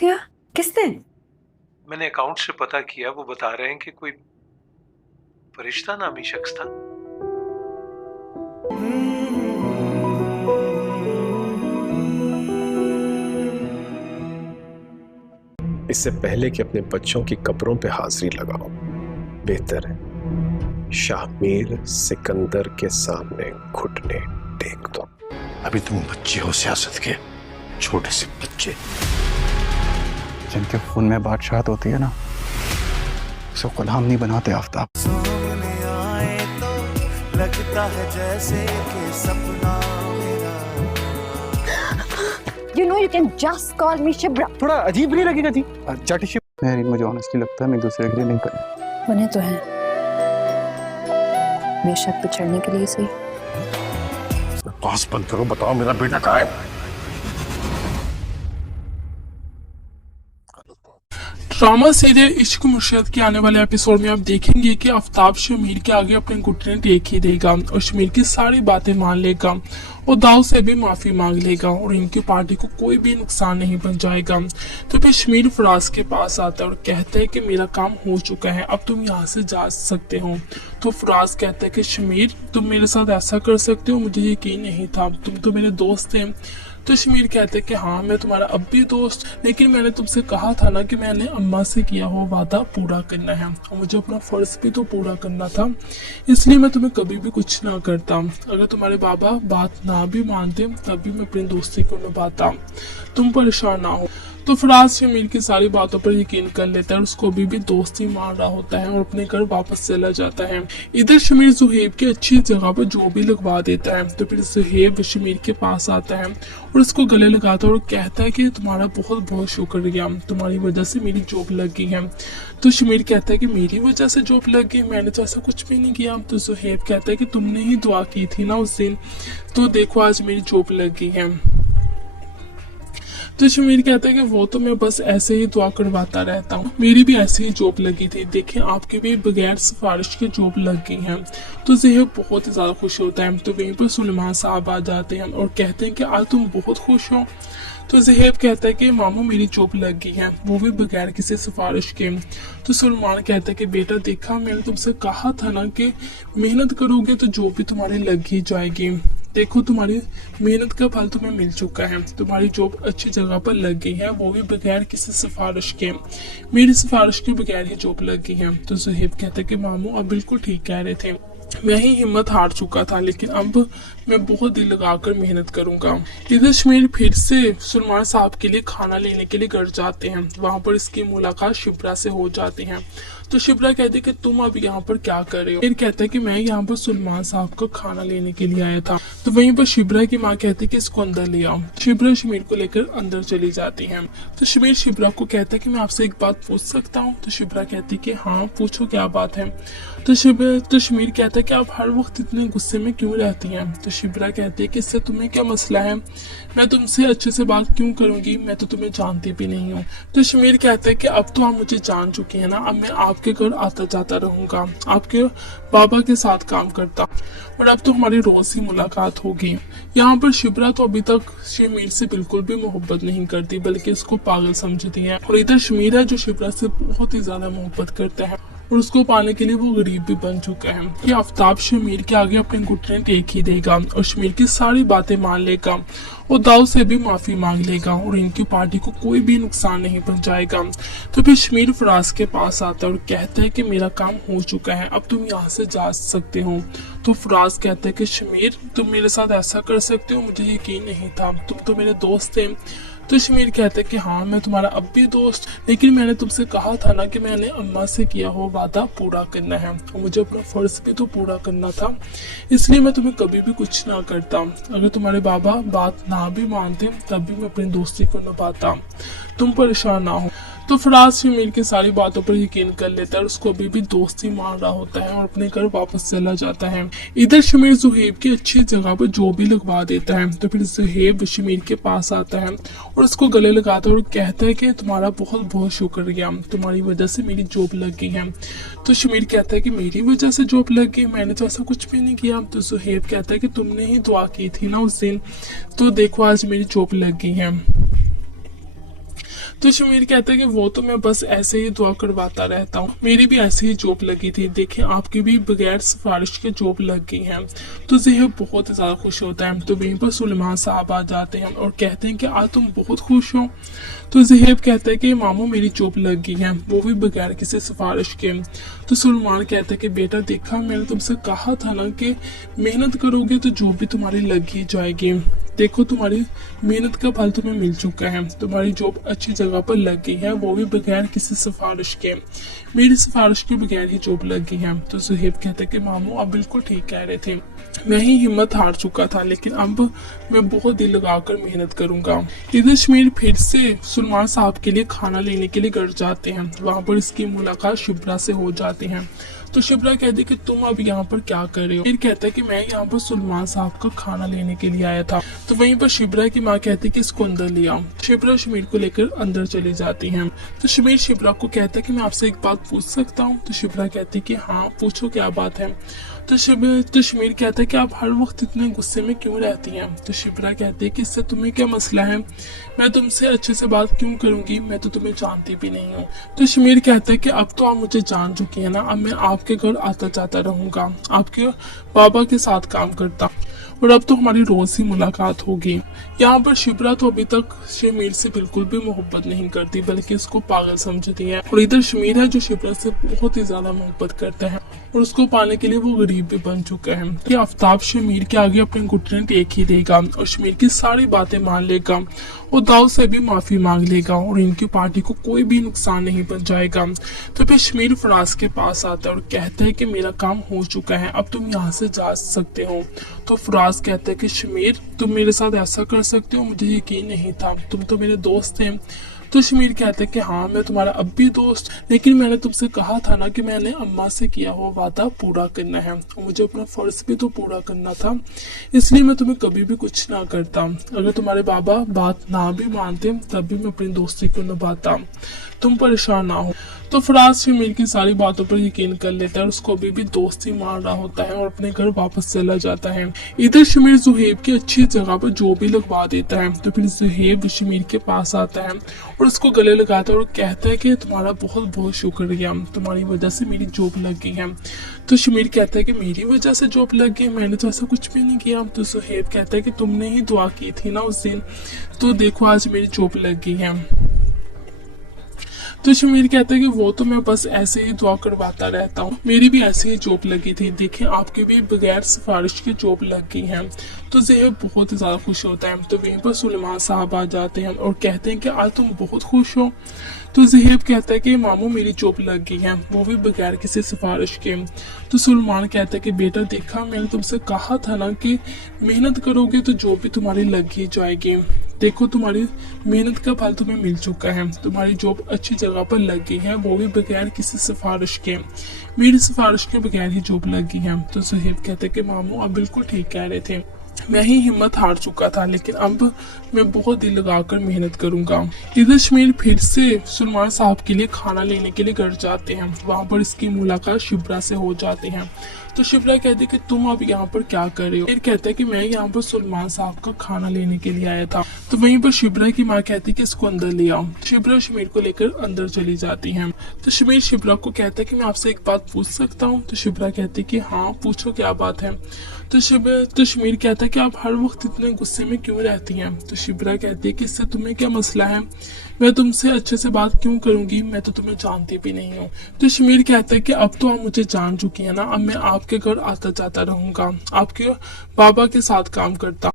दिया? किसने? मैंने अकाउंट से पता किया, वो बता रहे हैं कि कोई फरिश्ता नामी शख्स था। इससे पहले कि अपने बच्चों की कब्रों पे हाजिरी लगाओ, बेहतर है शाहमीर सिकंदर के सामने घुटने टेक दो। अभी तुम बच्चे हो, सियासत के छोटे से बच्चे। जिनके खून में बादशाहत होती है ना, उसे गुलाम नहीं बनाते आफ्ताब। सामने आए तो लगता है जैसे कि सपना मेरा। You know you can just call me Shibra. थोड़ा अजीब नहीं लगेगा जी? मेरी मुझे ऑनेस्टली लगता है मैं दूसरे के लिए नहीं कर बने तो हैं बेशक बिछड़ने के लिए सही। पास बंद करो, बताओ मेरा बेटा कहाँ है? ड्रामा सीरियल इश्क मुर्शिद के आने वाले एपिसोड में आप देखेंगे कि आफ्ताब शमीर के आगे अपने घुटने टेक ही देगा और शमीर की सारी बातें मान लेगा और दाऊ से भी माफी मांग लेगा और इनकी पार्टी को कोई भी नुकसान नहीं पहुंचाएगा। तो फिर शमीर फराज के पास आता है और कहता है कि मेरा काम हो चुका है, अब तुम यहाँ से जा सकते हो। तो फराज कहता है कि शमीर तुम मेरे साथ ऐसा कर सकते हो, मुझे यकीन नहीं था, तुम तो मेरे दोस्त थे। तो शमीर कहते हैं कि हाँ मैं तुम्हारा अब भी दोस्त, लेकिन मैंने तुमसे कहा था ना कि मैंने अम्मा से किया हुआ वादा पूरा करना है और मुझे अपना फर्ज भी तो पूरा करना था, इसलिए मैं तुम्हें कभी भी कुछ ना करता। अगर तुम्हारे बाबा बात ना भी मानते तब भी मैं अपनी दोस्ती को निभाता, तुम परेशान ना हो। तो फराज शमीर की सारी बातों पर यकीन कर लेता है और उसको अभी भी दोस्ती मान रहा होता है और अपने घर वापस चला जाता है। इधर शमीर जुहेब की अच्छी जगह पर जो भी लगवा देता है। तो फिर जुहेब शमीर के पास आता है और उसको गले लगाता है और कहता है कि तुम्हारा बहुत बहुत शुक्रिया, तुम्हारी वजह से मेरी जॉब लग गई है। तो शमीर कहता है कि मेरी वजह से जॉब लग गई, मैंने तो ऐसा कुछ भी नहीं किया। तो जुहेब कहता है कि तुमने ही दुआ की थी ना उस दिन, तो देखो आज मेरी जॉब लग गई है। तो शमीर कहता है कि वो तो मैं बस ऐसे ही दुआ करवाता रहता हूँ, मेरी भी ऐसे ही जॉब लगी थी, देखें आपकी भी बगैर सिफारिश की जॉब लग गई है। तो ज़ेहब बहुत ही ज़्यादा खुश होता है। तो वहीं पर सुलेमान साहब आ जाते हैं और कहते हैं कि आज तुम बहुत खुश हो। तो ज़ेहब कहता है कि मामू मेरी जॉब लग गई है, वो भी बगैर किसी सिफारिश के। तो सुलेमान कहता है कि बेटा देखा मैंने तुमसे कहा था ना कि मेहनत करोगे तो जॉब भी तुम्हारी लग ही जाएगी, देखो तुम्हारी मेहनत का फल तुम्हें मिल चुका है, तुम्हारी जॉब अच्छी जगह पर लग गई है, वो भी बगैर किसी सिफारिश के, मेरी सिफारिश के बगैर ही जॉब लग गई है। तो ज़हेब कहते कि मामू आप बिल्कुल ठीक कह रहे थे, मैं ही हिम्मत हार चुका था, लेकिन अब मैं बहुत दिल लगाकर मेहनत करूंगा। इधर शमीर फिर से सुलेमान साहब के लिए खाना लेने के लिए घर जाते हैं, वहां पर इसकी मुलाकात शिब्रा से हो जाती है। तो शिब्रा कहती है कि तुम अब यहाँ पर क्या कर रहे हो? फिर कहता है कि मैं यहाँ पर सुलेमान साहब को खाना लेने के लिए आया था। तो वहीं पर शिब्रा की माँ कहती है कि इसको अंदर ले आओ। शिब्रा शमीर को लेकर अंदर चली जाती है। तो शमीर शिब्रा को कहता है कि मैं आपसे एक बात पूछ सकता हूँ? तो शिब्रा कहती है कि हाँ पूछो क्या बात है। तो शमीर कहता है कि आप हर वक्त इतने गुस्से में क्यों रहती हैं? तो शिब्रा कहती है कि इससे तुम्हें क्या मसला है, मैं तुमसे अच्छे से बात क्यों करूंगी, मैं तो तुम्हें जानती भी नहीं हूँ। तो शमीर कहता है कि अब तो आप मुझे जान चुके हैं ना, अब मैं आपके घर आता जाता रहूंगा, आपके बाबा के साथ काम करता और अब तो हमारी रोज ही मुलाकात होगी। यहाँ पर शिब्रा तो अभी तक शमीर से बिल्कुल भी मोहब्बत नहीं करती, बल्कि इसको पागल समझती है। और इधर शमीर है जो शिब्रा से बहुत ही ज्यादा मोहब्बत करता है और उसको पाने के लिए वो गरीब भी बन चुका है। कि आफ्ताब शमीर के आगे अपने घुटने टेक ही देगा और शमीर की सारी बातें मान लेगा और दाऊ से भी माफी मांग लेगा और इनकी पार्टी को कोई भी नुकसान नहीं पहुंचाएगा। तो फिर शमीर फराज के पास आता है और कहता है कि मेरा काम हो चुका है, अब तुम यहाँ से जा सकते हो। तो फराज कहता है कि शमीर तुम मेरे साथ ऐसा कर सकते हो, मुझे यकीन नहीं था, तुम तो मेरे दोस्त थे। तो शमीर कहते हैं कि हाँ मैं तुम्हारा अब भी दोस्त, लेकिन मैंने तुमसे कहा था ना कि मैंने अम्मा से किया हुआ वादा पूरा करना है और मुझे अपना फर्ज भी तो पूरा करना था, इसलिए मैं तुम्हें कभी भी कुछ ना करता। अगर तुम्हारे बाबा बात ना भी मानते तब भी मैं अपनी दोस्ती को निभाता, तुम परेशान ना हो। तो फराज शमीर की सारी बातों पर यकीन कर लेता है और उसको अभी भी दोस्ती मान रहा होता है और अपने घर वापस चला जाता है। इधर शमीर जुहेब की अच्छी जगह पर जो भी लगवा देता है। तो फिर जुहेब शमीर के पास आता है और उसको गले लगाता है और कहता है कि तुम्हारा बहुत बहुत शुक्रिया, तुम्हारी वजह से मेरी जॉब लग गई है। तो शमीर कहता है कि मेरी वजह से जॉब लग गई, मैंने तो ऐसा कुछ भी नहीं किया। तो जुहेब कहता है कि तुमने ही दुआ की थी ना उस दिन, तो देखो आज मेरी जॉब लग गई है। तो शमीर कहता है कि वो तो मैं बस ऐसे ही दुआ करवाता रहता हूँ, मेरी भी ऐसे ही जॉब लगी थी, देखें आपकी भी बगैर सिफारिश के जॉब लग गई है। तो ज़ेहब बहुत ही ज्यादा खुश होता है। तो वहीं पर सुलेमान साहब आ जाते हैं और कहते हैं कि आज तुम बहुत खुश हो। तो ज़ेहब कहता है कि मामू मेरी जॉब लग गई है, वो भी बगैर किसी सिफारिश के। तो सुलेमान कहता है कि बेटा देखा, मैंने तुमसे कहा था ना कि मेहनत करोगे तो जॉब भी तुम्हारी लग ही जाएगी। देखो तुम्हारी मेहनत का फल तुम्हें मिल चुका है, तुम्हारी जॉब अच्छी जगह पर लग गई है, वो भी बगैर किसी सिफारिश के। मेरी सिफारिश के बगैर ही जॉब लग गई है। तो ज़ेहब कहते हैं कि मामू आप बिल्कुल ठीक कह रहे थे, मैं ही हिम्मत हार चुका था, लेकिन अब मैं बहुत दिल लगाकर मेहनत करूंगा। इधर शमीर फिर से सुलेमान साहब के लिए खाना लेने के लिए घर जाते हैं। वहां पर इसकी मुलाकात शिब्रा से हो जाती है। तो शिब्रा कहती है कि तुम अब यहाँ पर क्या कर रहे हो। फिर कहता है कि मैं यहाँ पर सुलेमान साहब का खाना लेने के लिए आया था। तो वहीं पर शिब्रा की माँ कहती है कि इसको अंदर ले आओ। शिब्रा शमीर को लेकर अंदर चली जाती है। तो शमीर शिब्रा को कहता है कि मैं आपसे एक बात पूछ सकता हूँ। तो शिब्रा कहती है कि हाँ पूछो, क्या बात है। तो शमीर कहता है कि आप हर वक्त इतने गुस्से में क्यों रहती हैं। तो शिब्रा कहती है कि इससे तुम्हें क्या मसला है, मैं तुमसे अच्छे से बात क्यों करूंगी, मैं तो तुम्हें जानती भी नहीं हूँ। तो शमीर कहता है कि अब तो आप मुझे जान चुकी है ना, अब मैं आपके घर आता जाता रहूंगा, आपके बाबा के साथ काम करता और अब तो हमारी रोज ही मुलाकात होगी। यहाँ पर शिब्रा तो अभी तक शमीर से बिल्कुल भी मोहब्बत नहीं करती, बल्कि उसको पागल समझती है। और इधर शमीर है जो शिब्रा से बहुत ही ज्यादा मोहब्बत करता है और उसको पाने के लिए वो गरीब भी बन चुका है। कि आफ्ताब शमीर के आगे अपने घुटने टेक ही देगा और शमीर की सारी बातें मान लेगा और दाऊद से भी माफी मांग लेगा और इनकी पार्टी को कोई भी नुकसान नहीं पहुंचाएगा। तो फिर शमीर फराज के पास आता है और कहता है कि मेरा काम हो चुका है, अब तुम यहाँ से जा सकते हो। तो फराज कहता है कि शमीर तुम मेरे साथ ऐसा कर सकते हो, मुझे यकीन नहीं था, तुम तो मेरे दोस्त थे। तो शमीर कहते हैं कि हाँ मैं तुम्हारा अब भी दोस्त, लेकिन मैंने तुमसे कहा था ना कि मैंने अम्मा से किया हुआ वादा पूरा करना है और मुझे अपना फर्ज भी तो पूरा करना था, इसलिए मैं तुम्हें कभी भी कुछ ना करता। अगर तुम्हारे बाबा बात ना भी मानते तब भी मैं अपनी दोस्ती को निभाता, तुम परेशान ना हो। तो फराज शमीर की सारी बातों पर यकीन कर लेता है और उसको अभी भी दोस्ती मान रहा होता है और अपने घर वापस चला जाता है। इधर शमीर ज़ुहैब की अच्छी जगह पर जो भी लगवा देता है। तो फिर ज़ुहैब शमीर के पास आता है और उसको गले लगाता है और कहता है कि तुम्हारा बहुत बहुत शुक्रिया, तुम्हारी वजह से मेरी जॉब लग गई है। तो शमीर कहता है कि मेरी वजह से जॉब लग गई, मैंने तो ऐसा कुछ भी नहीं किया। तो ज़ुहैब कहता है कि तुमने ही दुआ की थी ना उस दिन, तो देखो आज मेरी जॉब लग गई है। तो शमीर कहता है कि वो तो मैं बस ऐसे ही दुआ करवाता रहता हूँ, मेरी भी ऐसे ही जॉब लगी थी, देखें आपकी भी बगैर सिफारिश की जॉब लग गई है। तो ज़ेहब बहुत ही ज्यादा खुश होता है। तो वहीं पर सुलेमान साहब आ जाते हैं और कहते हैं कि आज तुम बहुत खुश हो। तो ज़ेहब कहता है कि मामू मेरी जॉब लग गई है, वो भी बगैर किसी सिफारिश के। तो सुलेमान कहता है कि बेटा देखा, मैंने तुमसे कहा था ना कि मेहनत करोगे तो जॉब भी तुम्हारी लग ही जाएगी। देखो तुम्हारी मेहनत का फल तुम्हें मिल चुका है, तुम्हारी जॉब अच्छी जगह पर लग गई है, वो भी बगैर किसी सिफारिश के। मेरी सिफारिश के बगैर ही जॉब लग गई है। तो ज़ुहैब कहते हैं कि मामू आप बिल्कुल ठीक कह रहे थे, मैं ही हिम्मत हार चुका था, लेकिन अब मैं बहुत दिल लगाकर मेहनत करूंगा। इधर शमीर फिर से सुलेमान साहब के लिए खाना लेने के लिए घर जाते हैं। वहां पर इसकी मुलाकात शिब्रा से हो जाती है। तो शिब्रा कहती है कि तुम अब यहाँ पर क्या कर रहे हो। फिर कहता है कि मैं यहाँ पर सुलेमान साहब का खाना लेने के लिए आया था। तो वहीं पर शिब्रा की माँ कहती है कि इसको अंदर ले आओ। शिब्रा शमीर को लेकर अंदर चली जाती है। तो शमीर शिब्रा को कहता है कि मैं आपसे एक बात पूछ सकता हूँ। तो शिब्रा कहती है कि हाँ पूछो, क्या बात है। तो शमीर कहता है कि आप हर वक्त इतने गुस्से में क्यों रहती हैं। तो शिब्रा कहती है कि इससे तुम्हें क्या मसला है, मैं तुमसे अच्छे से बात क्यों करूंगी, मैं तो तुम्हें जानती भी नहीं हूँ। तो शमीर कहता है कि अब तो आप मुझे जान चुकी है ना, अब मैं आपके घर आता जाता रहूंगा, आपके बाबा के साथ काम करता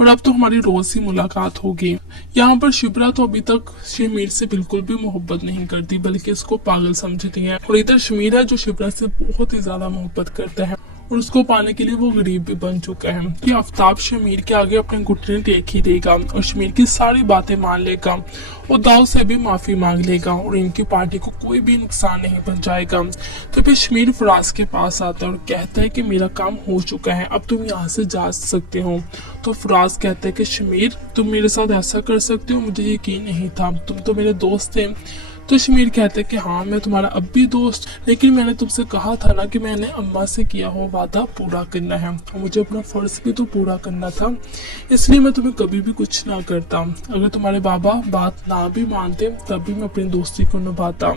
और अब तो हमारी रोज ही मुलाकात होगी। यहाँ पर शिब्रा तो अभी तक शमीर से बिल्कुल भी मोहब्बत नहीं करती, बल्कि इसको पागल समझती है। और इधर शमीर है जो शिब्रा से बहुत ही ज्यादा मोहब्बत करता है और उसको पाने के लिए वो गरीब भी बन चुका है। कि आफ्ताब शमीर के आगे अपने घुटने टेक ही देगा और शमीर की सारी बातें मान लेगा और दाऊद से भी माफी मांग लेगा और इनकी पार्टी को कोई भी नुकसान नहीं पहुंचाएगा। तो फिर शमीर फराज के पास आता है और कहता है कि मेरा काम हो चुका है, अब तुम यहाँ से जा सकते हो। तो फराज कहता है कि शमीर तुम मेरे साथ ऐसा कर सकते हो, मुझे यकीन नहीं था, तुम तो मेरे दोस्त थे। तो शमीर कहता है कि हाँ मैं तुम्हारा अब भी दोस्त, लेकिन मैंने तुमसे कहा था ना कि मैंने अम्मा से किया हुआ वादा पूरा करना है और मुझे अपना फर्ज भी तो पूरा करना था, इसलिए मैं तुम्हें कभी भी कुछ ना करता। अगर तुम्हारे बाबा बात ना भी मानते तब भी मैं अपनी दोस्ती को निभाता,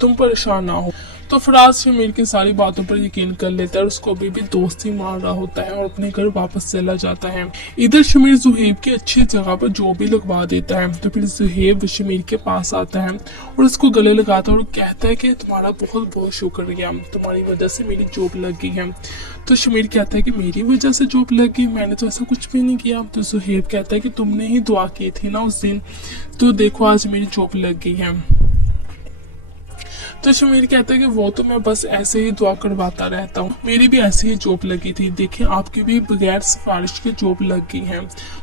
तुम परेशान ना हो। तो फराज शमीर की सारी बातों पर यकीन कर लेता है और उसको अभी भी दोस्ती मान रहा होता है और अपने घर वापस चला जाता है। इधर शमीर जुहेब की अच्छी जगह पर जॉब भी लगवा देता है। तो फिर जुहेब शमीर के पास आता है और उसको गले लगाता है और कहता है कि तुम्हारा बहुत बहुत शुक्रिया, तुम्हारी वजह से मेरी जॉब लग गई है। तो शमीर कहता है कि मेरी वजह से जॉब लग गई, मैंने तो ऐसा कुछ भी नहीं किया। तो जुहेब कहता है कि तुमने ही दुआ की थी ना उस दिन, तो देखो आज मेरी जॉब लग गई है। तो शमीर कहता है कि वो तो मैं बस ऐसे ही दुआ करवाता रहता हूँ, मेरी भी ऐसे ही जॉब लगी थी, देखिए आपकी भी बगैर सिफारिश की जॉब लग गई है।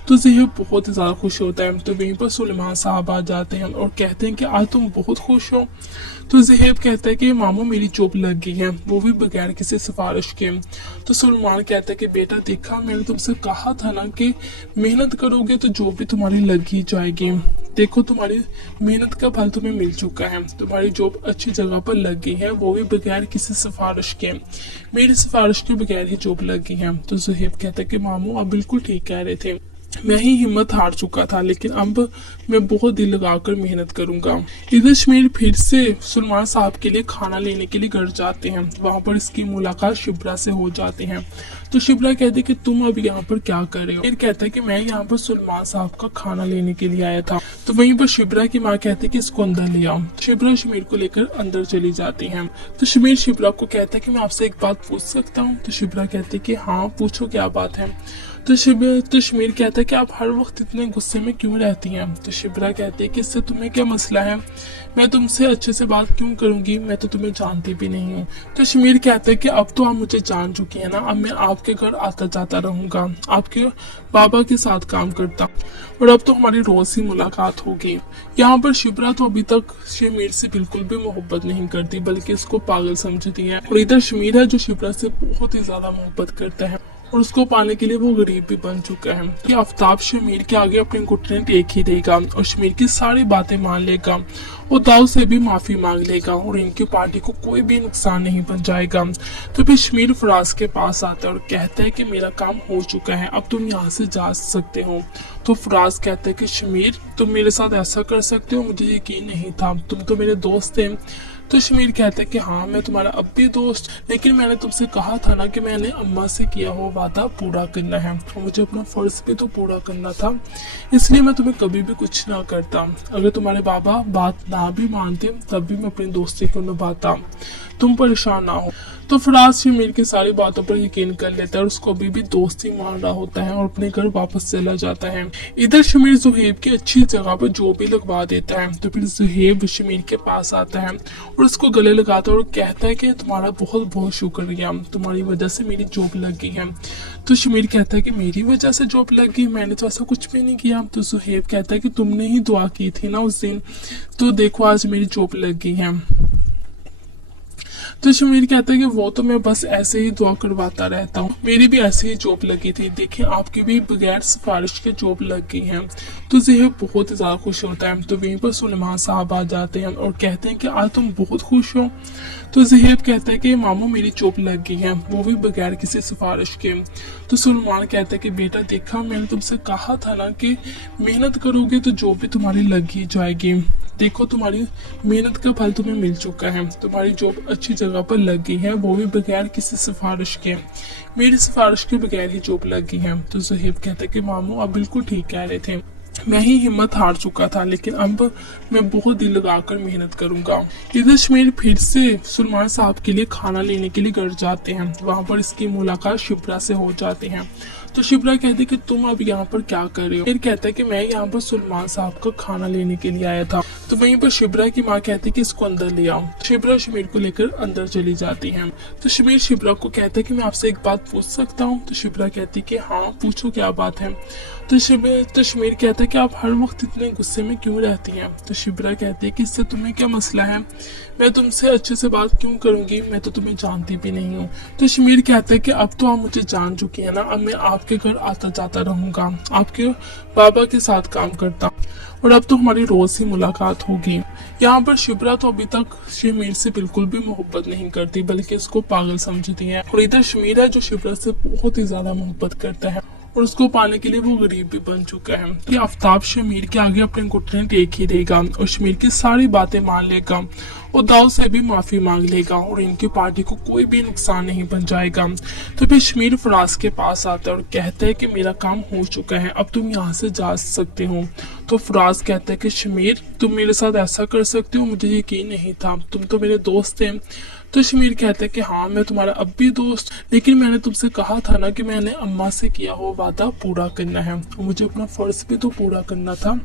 तो ज़ेहब बहुत ही ज़्यादा खुश होता है। तो वहीं पर सुलेमान साहब आ जाते हैं और कहते हैं कि आज तुम बहुत खुश हो। तो ज़ेहब कहता है कि मामू मेरी जॉब लग गई है, वो भी बगैर किसी सिफारिश के। तो सुलेमान कहता है कि बेटा देखा मैंने तुमसे कहा था ना कि मेहनत करोगे तो जॉब भी तुम्हारी लग ही जाएगी, देखो तुम्हारी मेहनत का फल तुम्हें मिल चुका है, तुम्हारी जॉब अच्छी जगह पर लग गई है, वो भी बगैर किसी सिफारिश के, मेरी सिफारिश के बगैर ही जॉब लग गई है। तो ज़ेहब कहता है कि मामू आप बिल्कुल ठीक कह रहे थे, मैं ही हिम्मत हार चुका था, लेकिन अब मैं बहुत दिल लगाकर मेहनत करूंगा। इधर शमीर फिर से सुलेमान साहब के लिए खाना लेने के लिए घर जाते हैं। वहां पर इसकी मुलाकात शिब्रा से हो जाती है। तो शिब्रा कहती है कि तुम अब यहाँ पर क्या कर रहे हो। फिर कहता है कि मैं यहाँ पर सुलेमान साहब का खाना लेने के लिए आया था। तो वहीं पर शिब्रा की माँ कहती है कि इसको अंदर ले आओ। शिब्रा शमीर को लेकर अंदर चली जाती है। तो शमीर शिब्रा को कहता है कि मैं आपसे एक बात पूछ सकता हूँ। तो शिब्रा कहती है कि हाँ पूछो क्या बात है। तो शमीर कहता है कि आप हर वक्त इतने गुस्से में क्यों रहती हैं। तो शिब्रा कहती है कि इससे तुम्हें क्या मसला है, मैं तुमसे अच्छे से बात क्यों करूंगी, मैं तो तुम्हें जानती भी नहीं हूँ। तो शमीर कहता है कि अब तो आप मुझे जान चुकी है ना, अब मैं आपके घर आता जाता रहूंगा, आपके बाबा के साथ काम करता और अब तो हमारी रोज ही मुलाकात होगी। यहाँ पर शिब्रा तो अभी तक शमीर से बिल्कुल भी मोहब्बत नहीं करती, बल्कि इसको पागल समझती है। और इधर शमीर है जो शिब्रा से बहुत ही ज्यादा मोहब्बत करता है और उसको पाने के लिए वो गरीब भी बन चुका है। कि आफ्ताब शमीर के आगे अपने घुटने टेक ही देगा और शमीर की सारी बातें मान लेगा और दाऊद से भी माफी मांग लेगा और इनकी पार्टी को कोई भी नुकसान नहीं पहुंचाएगा। तो फिर शमीर फराज के पास आता है और कहता है कि मेरा काम हो चुका है, अब तुम यहाँ से जा सकते हो। तो फराज कहता है कि शमीर तुम मेरे साथ ऐसा कर सकते हो, मुझे यकीन नहीं था, तुम तो मेरे दोस्त थे। तो शमीर कहता है कि हाँ मैं तुम्हारा अब भी दोस्त, लेकिन मैंने तुमसे कहा था ना कि मैंने अम्मा से किया हुआ वादा पूरा करना है और मुझे अपना फर्ज भी तो पूरा करना था, इसलिए मैं तुम्हें कभी भी कुछ ना करता। अगर तुम्हारे बाबा बात ना भी मानते तब भी मैं अपनी दोस्ती को निभाता, तुम परेशान ना हो। तो फराज शमीर की सारी बातों पर यकीन कर लेता है और उसको अभी भी दोस्ती मान रहा होता है और अपने घर वापस चला जाता है। इधर शमीर जुहेब की अच्छी जगह पर जॉब भी लगवा देता है। तो फिर जुहेब शमीर के पास आता है और उसको गले लगाता है और कहता है कि तुम्हारा बहुत बहुत शुक्रिया, तुम्हारी वजह से मेरी जॉब लग गई है। तो शमीर कहता है कि मेरी वजह से जॉब लग गई, मैंने तो ऐसा कुछ भी नहीं किया। तो जुहेब कहता है कि तुमने ही दुआ की थी ना उस दिन, तो देखो आज मेरी जॉब लग गई है। तो शमीर कहता है कि वो तो मैं बस ऐसे ही दुआ करवाता रहता हूँ, मेरी भी ऐसे ही जॉब लगी थी, देखिए आपकी भी बगैर सिफारिश के जॉब लग गई है। तो ज़ेहब बहुत ही ज्यादा खुश होता है। तो वहीं पर सुलेमान साहब आ जाते हैं और कहते हैं कि आज तुम बहुत खुश हो। तो ज़ेहब कहता है कि मामू मेरी जॉब लग गई है, वो भी बगैर किसी सिफारिश के। तो सुलेमान कहता है कि बेटा देखा मैंने तुमसे कहा था ना कि मेहनत करोगे तो जॉब भी तुम्हारी लग ही जाएगी, देखो तुम्हारी मेहनत का फल तुम्हें मिल चुका है, तुम्हारी जॉब अच्छी जगह पर लग गई है, वो भी बगैर किसी सिफारिश के, मेरी सिफारिश के बगैर ही जॉब लग गई है। तो ज़हेब कहता है कि मामू आप बिल्कुल ठीक कह रहे थे, मैं ही हिम्मत हार चुका था, लेकिन अब मैं बहुत दिल लगाकर मेहनत करूंगा। इधर शमीर फिर से सुलेमान साहब के लिए खाना लेने के लिए घर जाते हैं। वहां पर इसकी मुलाकात शिब्रा से हो जाती है। तो शिब्रा कहती है कि तुम अब यहाँ पर क्या कर रहे हो। फिर कहता है कि मैं यहाँ पर सुलेमान साहब का खाना लेने के लिए आया था। तो वहीं पर शिब्रा की माँ कहती है कि इसको अंदर ले आओ। शिब्रा शमीर को लेकर अंदर चली जाती है। तो शमीर शिब्रा को कहता है कि मैं आपसे एक बात पूछ सकता हूँ। तो शिब्रा कहती है कि हाँ पूछो क्या बात है। तो शमीर कहता है कि आप हर वक्त इतने गुस्से में क्यों रहती हैं। तो शिब्रा कहती है कि इससे तुम्हें क्या मसला है, मैं तुमसे अच्छे से बात क्यों करूंगी, मैं तो तुम्हें जानती भी नहीं हूँ। तो शमीर कहता है कि अब तो आप मुझे जान चुकी है ना, अब मैं आपके घर आता जाता रहूंगा, आपके बाबा के साथ काम करता और अब तो हमारी रोज ही मुलाकात होगी। यहाँ पर शिब्रा तो अभी तक शमीर से बिल्कुल भी मोहब्बत नहीं करती बल्कि उसको पागल समझती है, और इधर शमीर है जो शिब्रा से बहुत ही ज्यादा मोहब्बत करता है और उसको पाने के लिए वो गरीब भी बन चुका है कि आफ्ताब शमीर के आगे अपने घुटने टेक ही देगा और शमीर की सारी बातें मान लेगा और दाऊद से भी माफी मांग लेगा और इनकी पार्टी को कोई भी नुकसान नहीं पहुंचाएगा। तो फिर शमीर फराज के पास आता है और कहता है कि मेरा काम हो चुका है, अब तुम यहाँ से जा सकते हो। तो फराज कहता है कि शमीर तुम मेरे साथ ऐसा कर सकते हो, मुझे यकीन नहीं था, तुम तो मेरे दोस्त थे। तो शमीर कहता है कि हाँ मैं तुम्हारा अब भी दोस्त, लेकिन मैंने तुमसे कहा था ना कि मैंने अम्मा से किया हो वादा पूरा करना है और मुझे अपना फर्ज भी तो पूरा करना था,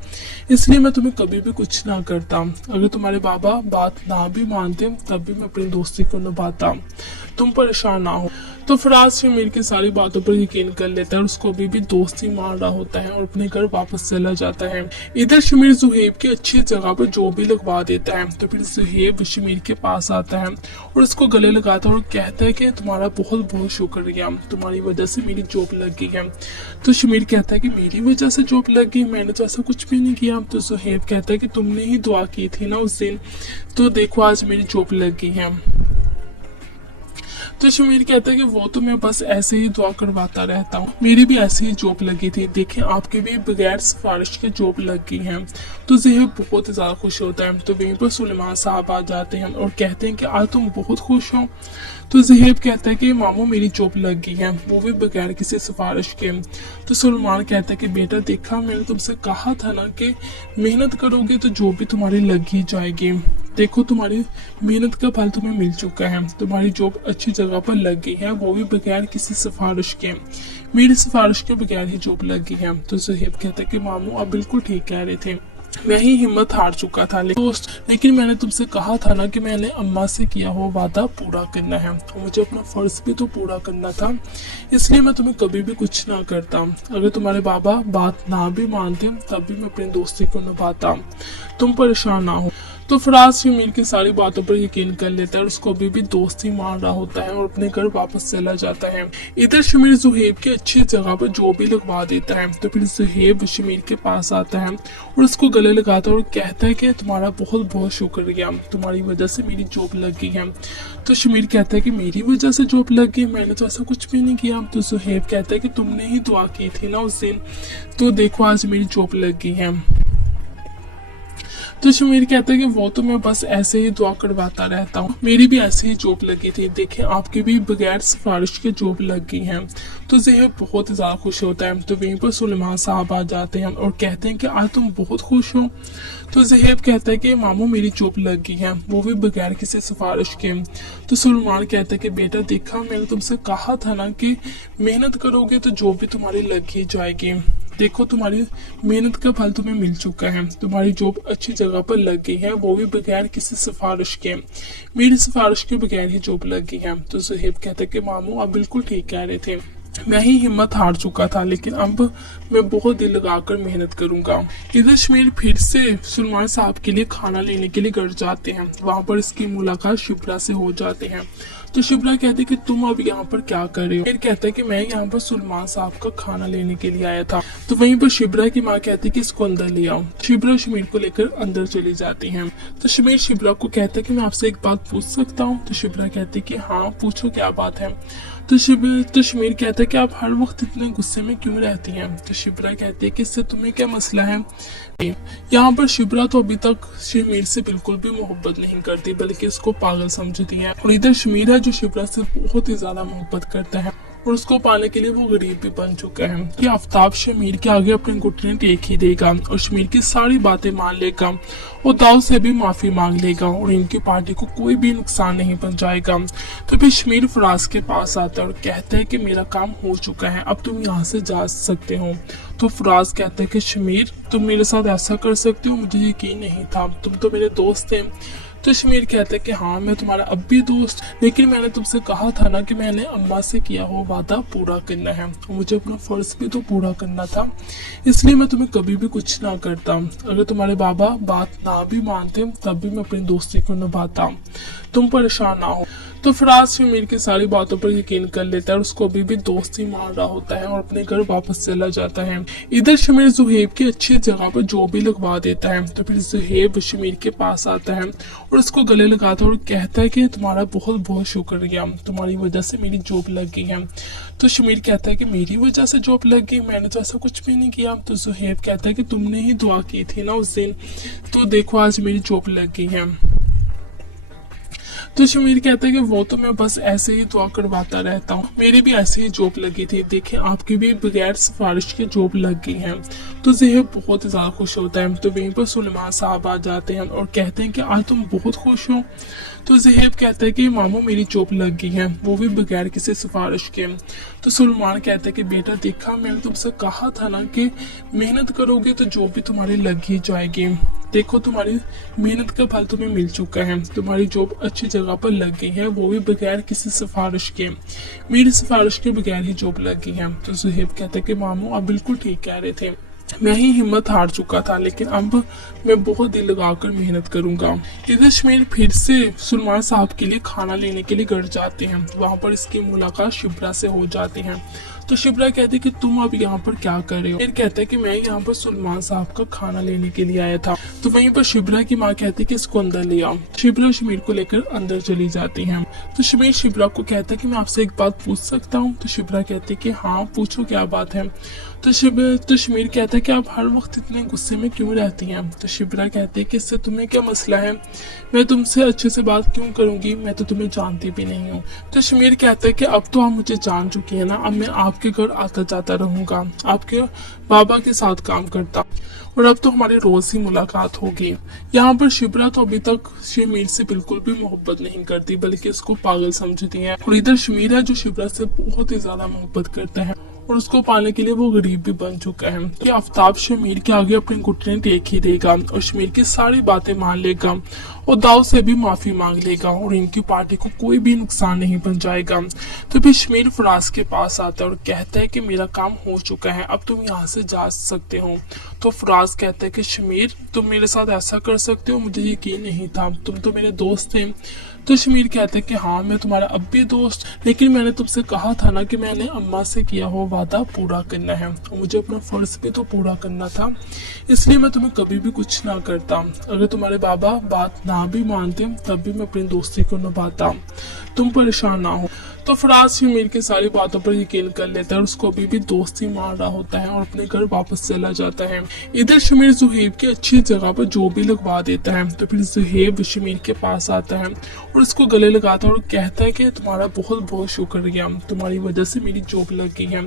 इसलिए मैं तुम्हें कभी भी कुछ ना करता। अगर तुम्हारे बाबा बात ना भी मानते तब भी मैं अपनी दोस्ती को निभाता, तुम परेशान ना हो। तो फराज शमीर की सारी बातों पर यकीन कर लेता है और उसको अभी भी दोस्ती मान रहा होता है और अपने घर वापस चला जाता है। इधर शमीर जुहेब की अच्छी जगह पर जो भी लगवा देता है। तो फिर जुहेब शमीर के पास आता है और उसको गले लगाता है और कहता है कि तुम्हारा बहुत बहुत शुक्रिया, तुम्हारी वजह से मेरी जॉब लग गई है। तो शमीर कहता है कि मेरी वजह से जॉब लग गई, मैंने तो ऐसा कुछ भी नहीं किया। तो जुहेब कहता है कि तुमने ही दुआ की थी ना उस दिन, तो देखो आज मेरी जॉब लग गई है। तो शमीर कहता है कि वो तो मैं बस ऐसे ही दुआ करवाता रहता हूँ, मेरी भी ऐसे ही जॉब लगी थी, देखें आपके भी बगैर सिफारिश के जॉब लग गई है। तो ज़ेहब बहुत ज्यादा खुश होता है। तो वहीं पर सुलेमान साहब आ जाते हैं और कहते हैं कि आज तुम बहुत खुश हो। तो ज़ेहब कहता है कि मामू मेरी जॉब लग गई है, वो भी बगैर किसी सिफारिश के। तो सुलेमान कहता है कि बेटा देखा मैंने तुमसे कहा था ना कि मेहनत करोगे तो जॉब भी तुम्हारी लग ही जाएगी, देखो तुम्हारी मेहनत का फल तुम्हें मिल चुका है, तुम्हारी जॉब अच्छी जगह पर लग गई है, वो भी बगैर किसी सिफारिश के, मेरी सिफारिश के बगैर ही जॉब लग गई है। तो ज़ेहब कहता है कि मामू आप बिल्कुल ठीक कह रहे थे, मैं ही हिम्मत हार चुका था लेकिन मैंने तुमसे कहा था ना कि मैंने अम्मा से किया हो वादा पूरा करना है और मुझे अपना फर्ज भी तो पूरा करना था, इसलिए मैं तुम्हें कभी भी कुछ ना करता। अगर तुम्हारे बाबा बात ना भी मानते तब भी मैं अपनी दोस्ती को निभाता, तुम परेशान ना हो। तो फराज शमीर की सारी बातों पर यकीन कर लेता है और उसको अभी भी दोस्ती मान रहा होता है और अपने घर वापस चला जाता है। इधर शमीर जुहेब की अच्छी जगह पर जो भी लगवा देता है। तो फिर जुहेब शमीर के पास आता है और उसको गले लगाता है और कहता है कि तुम्हारा बहुत बहुत शुक्रिया, तुम्हारी वजह से मेरी जॉब लग गई है। तो शमीर कहता है कि मेरी वजह से जॉब लग गई, मैंने तो ऐसा कुछ भी नहीं किया। तो जुहेब कहता है कि तुमने ही दुआ की थी ना उस दिन, तो देखो आज मेरी जॉब लग गई है। तो शमीर कहता है कि वो तो मैं बस ऐसे ही दुआ करवाता रहता हूँ, मेरी भी ऐसे ही जॉब लगी थी, देखें आपकी भी बगैर सिफारिश के जॉब लग गई है। तो ज़ेहब बहुत ज्यादा खुश होता है। तो वहीं पर सुलेमान साहब आ जाते हैं और कहते हैं कि आज तुम बहुत खुश हो। तो ज़ेहब कहता है कि मामू मेरी जॉब लग गई है, वो भी बगैर किसी सिफारिश के। तो सुलेमान कहता है कि बेटा देखा मैंने तुमसे कहा था ना कि मेहनत करोगे तो जॉब भी तुम्हारी लग ही जाएगी, देखो तुम्हारी मेहनत का फल तुम्हें मिल चुका है, तुम्हारी जॉब अच्छी जगह पर लग गई है, वो भी बगैर किसी सिफारिश के, मेरी सिफारिश के बगैर ही जॉब लग गई है। तो ज़ेहब कहता है कि मामू आप बिल्कुल ठीक कह रहे थे, मैं ही हिम्मत हार चुका था, लेकिन अब मैं बहुत दिल लगाकर मेहनत करूंगा। इधर शमीर फिर से सुलेमान साहब के लिए खाना लेने के लिए घर जाते हैं। वहां पर इसकी मुलाकात शिब्रा से हो जाते हैं। तो शिब्रा कहती है कि तुम अब यहाँ पर क्या कर रहे हो। फिर कहता है कि मैं यहाँ पर सुलेमान साहब का खाना लेने के लिए आया था। तो वहीं पर शिब्रा की माँ कहती है कि इसको अंदर ले आओ। शिब्रा शमीर को लेकर अंदर चली जाती है। तो शमीर शिब्रा को कहता है कि मैं आपसे एक बात पूछ सकता हूँ। तो शिब्रा कहती है कि हाँ पूछो क्या बात है। तो शमीर कहता है कि आप हर वक्त इतने गुस्से में क्यों रहती हैं। तो शिब्रा कहती है कि इससे तुम्हें क्या मसला है। यहाँ पर शिब्रा तो अभी तक शमीर से बिल्कुल भी मोहब्बत नहीं करती बल्कि इसको पागल समझती है, और इधर शमीर है जो शिब्रा से बहुत ही ज्यादा मोहब्बत करता है और उसको पाने के लिए वो गरीब भी बन चुका है कि आफ्ताब शमीर के आगे अपने घुटने टेक ही देगा और शमीर की सारी बातें मान लेगा और दाऊद से भी माफी मांग लेगा और इनकी पार्टी को कोई भी नुकसान नहीं पहुंचाएगा। तो फिर शमीर फराज के पास आता है और कहता है कि मेरा काम हो चुका है, अब तुम यहाँ से जा सकते हो। तो फराज कहता है कि शमीर तुम मेरे साथ ऐसा कर सकते हो, मुझे यकीन नहीं था, तुम तो मेरे दोस्त थे। तो शमीर कहता है कि हाँ मैं तुम्हारा अब भी दोस्त, लेकिन मैंने तुमसे कहा था ना कि मैंने अम्मा से किया हुआ वादा पूरा करना है और मुझे अपना फर्ज भी तो पूरा करना था, इसलिए मैं तुम्हें कभी भी कुछ ना करता। अगर तुम्हारे बाबा बात ना भी मानते तब भी मैं अपनी दोस्ती को निभाता, तुम परेशान ना हो। तो फराज शमीर की सारी बातों पर यकीन कर लेता है और उसको अभी भी दोस्ती मान रहा होता है और अपने घर वापस चला जाता है। इधर शमीर जुहेब की अच्छी जगह पर जॉब भी लगवा देता है। तो फिर जुहेब शमीर के पास आता है और उसको गले लगाता है और कहता है कि तुम्हारा बहुत बहुत शुक्रिया, तुम्हारी वजह से मेरी जॉब लग गई है। तो शमीर कहता है कि मेरी वजह से जॉब लग गई, मैंने तो ऐसा कुछ भी नहीं किया। तो जुहेब कहता है कि तुमने ही दुआ की थी ना उस दिन, तो देखो आज मेरी जॉब लग गई है। तो शमीर कहता है कि वो तो मैं बस ऐसे ही दुआ करवाता रहता हूँ, मेरी भी ऐसे ही जॉब लगी थी, देखें आपकी भी बगैर सिफारिश की जॉब लग गई है। तो ज़ेहब बहुत ही ज़्यादा खुश होता है। तो वहीं पर सुलेमान साहब आ जाते हैं और कहते हैं कि आज तुम बहुत खुश हो। तो ज़ेहब कहता है कि मामू मेरी जॉब लग गई है, वो भी बगैर किसी सिफारिश के। तो सुलेमान कहता है कि बेटा देखा मैंने तुमसे कहा था ना कि मेहनत करोगे तो जॉब भी तुम्हारी लग ही जाएगी, देखो तुम्हारी मेहनत का फल तुम्हें मिल चुका है, तुम्हारी जॉब अच्छी जगह पर लग गई है, वो भी बगैर किसी सिफारिश के, मेरी सिफारिश के बगैर ही जॉब लग गई है। तो ज़ेहब कहता है कि मामू आप बिल्कुल ठीक कह रहे थे, मैं ही हिम्मत हार चुका था, लेकिन अब मैं बहुत दिल लगाकर मेहनत करूंगा। इधर शमीर फिर से सुलेमान साहब के लिए खाना लेने के लिए घर जाते हैं। वहां पर इसकी मुलाकात शिब्रा से हो जाती है। तो शिब्रा कहती है कि तुम अब यहाँ पर क्या कर रहे हो। फिर कहता है कि मैं यहाँ पर सुलेमान साहब का खाना लेने के लिए आया था। तो वहीं पर शिब्रा की माँ कहती है कि इसको अंदर ले आओ। शिब्रा शमीर को लेकर अंदर चली जाती है। तो शमीर शिब्रा को कहता है कि मैं आपसे एक बात पूछ सकता हूँ। तो शिब्रा कहती है कि हाँ पूछो क्या बात है। तो शमीर कहता है कि आप हर वक्त इतने गुस्से में क्यों रहती हैं। तो शिब्रा कहती है कि इससे तुम्हें क्या मसला है, मैं तुमसे अच्छे से बात क्यों करूंगी, मैं तो तुम्हें जानती भी नहीं हूँ। तो शमीर कहता है कि अब तो आप मुझे जान चुकी है ना, अब मैं आपके घर आता जाता रहूंगा, आपके बाबा के साथ काम करता और अब तो हमारी रोज ही मुलाकात होगी। यहाँ पर शिब्रा तो अभी तक शमीर से बिल्कुल भी मोहब्बत नहीं करती, बल्कि उसको पागल समझती है। और इधर शमीर है जो शिब्रा से बहुत ही ज्यादा मोहब्बत करता है और उसको पाने के लिए वो गरीब भी बन चुका है कि आफ्ताब शमीर के आगे अपने घुटने टेक ही देगा और शमीर की सारी बातें मान लेगा और दाऊद से भी माफी मांग लेगा और इनकी पार्टी को कोई भी नुकसान नहीं पहुंचाएगा। तो फिर शमीर फराज के पास आता है और कहता है कि मेरा काम हो चुका है, अब तुम यहाँ से जा सकते हो। तो फराज कहता है कि शमीर तुम मेरे साथ ऐसा कर सकते हो, मुझे यकीन नहीं था, तुम तो मेरे दोस्त थे। तो शमीर कहता है कि हाँ मैं तुम्हारा अब भी दोस्त, लेकिन मैंने तुमसे कहा था ना कि मैंने अम्मा से किया हुआ वादा पूरा करना है और मुझे अपना फर्ज भी तो पूरा करना था, इसलिए मैं तुम्हें कभी भी कुछ ना करता। अगर तुम्हारे बाबा बात ना भी मानते तब भी मैं अपनी दोस्ती को निभाता, तुम परेशान ना हो। तो फराज शमीर की सारी बातों पर यकीन कर लेता है और उसको अभी भी दोस्ती मान रहा होता है और अपने घर वापस चला जाता है। इधर शमीर जुहेब की अच्छी जगह पर जॉब भी लगवा देता है। तो फिर जुहेब शमीर के पास आता है और उसको गले लगाता है और कहता है कि तुम्हारा बहुत बहुत शुक्रिया, तुम्हारी वजह से मेरी जॉब लग गई है।